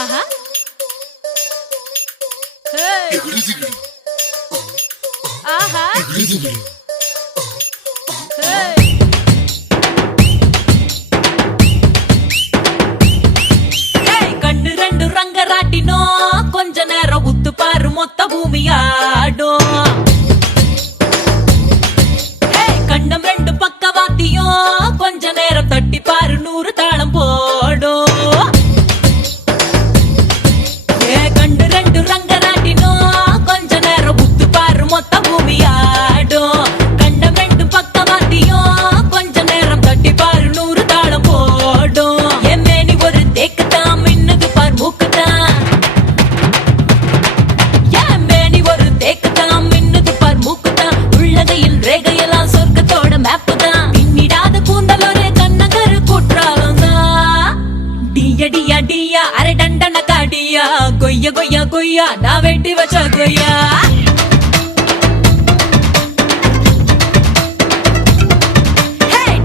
ஆஹா ஆஹா கண்ணு ரெண்டு ரங்கராட்டினோ கொஞ்ச நேரம் உத்து பாரு மொத்த பூமியாடும் கண்ணம் ரெண்டு பக்கவாத்தியும் கொஞ்ச நேரம் தட்டி பாரு 100 தாளம் போடும் கண்டு ரெண்டு ரங்கராட்டினோம் கொஞ்ச நேரம் உத்து பாரு மொத்த பூமியாடும் கண்டம் ரெண்டு பக்கவாத்தியும் கொஞ்ச நேரம் தட்டி பாரு 100 தாளம் போடும் என் மேனி ஒரு தேக்குதான் மின்னுது பார் மூக்குதான் என் மேனி ஒரு தேக்குதான் மின்னுது பார் மூக்குதான் உள்ளதையில் ரேகையெல்லாம் சொர்க்கத்தோட மேப்பு தான் பின்னிடாத கூந்தல் ஒரு கண்ணகரு குற்றாலம் தான் டியா டியா டியா அரை டண்டன காடியா கொய்யா கொய்யா கொய்யா நான் வெட்டி வச்ச கொய்யா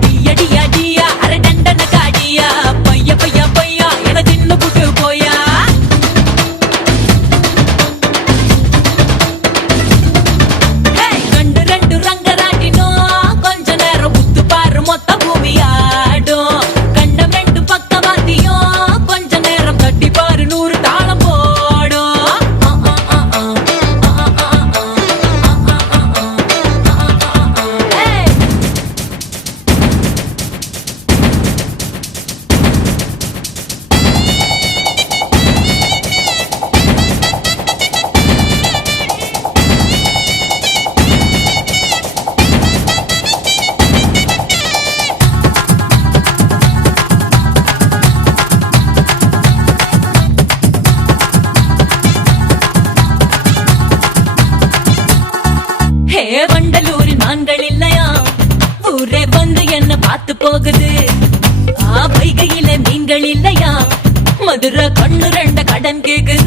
டியா டியா டியா அரை டண்டன காடியா பையா பையா பையா என தின்னு புட்டு போயா கண்டு ரெண்டு ரங்கராட்டினோம் கொஞ்ச நேரம் உத்து பாரு மொத்த பூமியாடும் கண்டம் ரெண்டு பக்கவாத்தியும் கொஞ்ச நேரம் தட்டி பாரு 100 தாளம் போடும் ஹே வண்டலூரில் மான்கள் இல்லையா ஊரே வந்து என்ன பார்த்து போகுது வைகையில மீன்கள் இல்லையா மதுரை கண்ணு ரெண்ட கடன் கேக்குது